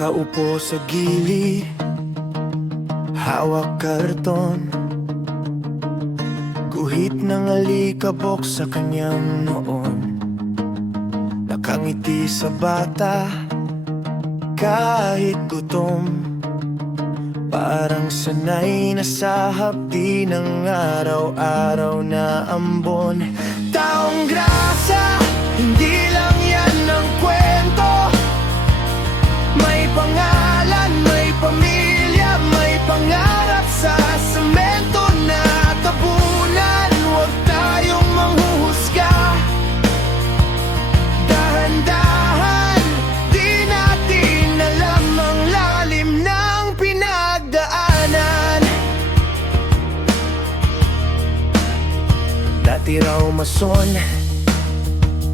Nakaupo sa gilid, hawak karton, guhit ng alikabok sa kanyang noon. Nakangiti sa bata, kahit gutom, parang sanay na sa hapdi ng araw-araw na ambon. Taong grasa, hindi lang yan ang kwento. May pangalan, may pamilya, may pangarap sa semento na tabunan. Huwag tayong manghuhusga, dahan-dahan, di natin alam ang lalim ng pinagdaanan. Dati raw mason,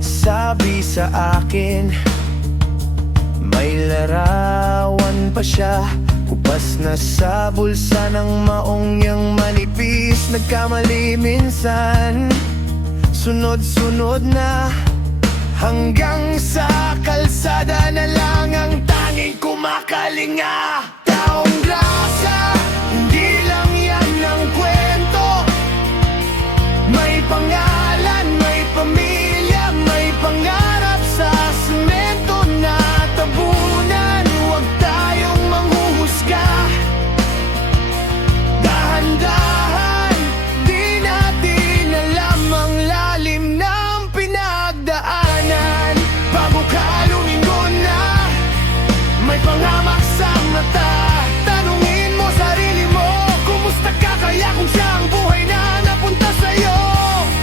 sabi sa akin, may larawan pa siya, kupas na sa bulsa ng maong yang manipis. Nagkamali minsan, sunod-sunod na, hanggang sa kalsada na lang ang tanging kumakalinga. Taong grasa, hindi lang yan ang kwento. May pangalan, may pamilya, may pangarap sa semento na tabunan. Huwag tayong manghuhusga, dahan-dahan, di natin alam ang lalim ng pinagdaanan. Bago ka lumingon na, may pangamak sa mata. Tanungin mo sarili mo, kumusta ka kaya kung siya ang buhay na napunta sa'yo?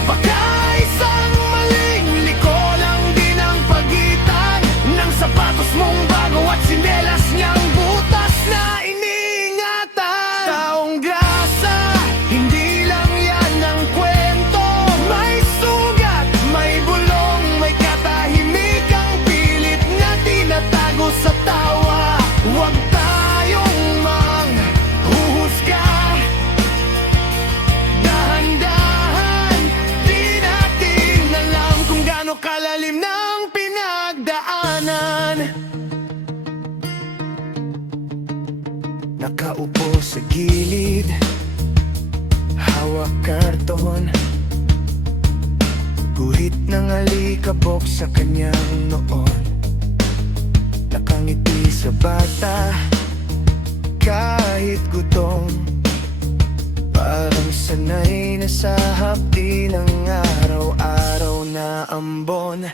Baka isang maling liko lang din ang pagitan ng sapatos mong bago at sinelas niyang butas na iniingatan. Taong grasa, hindi lang yan ang kwento. May sugat, may bulong, may katahimikang pilit na tinatago sa tawa. Huwag tayong manghuhusga, dahan-dahan, di natin alam kung gaano kalalim ng pinagdaanan. Nakaupo sa gilid, hawak karton, guhit ng alikabok sa kanyang noon. Nakangiti sa bata, kahit gutom, parang sanay na sa hapdi ng araw-araw na ambon.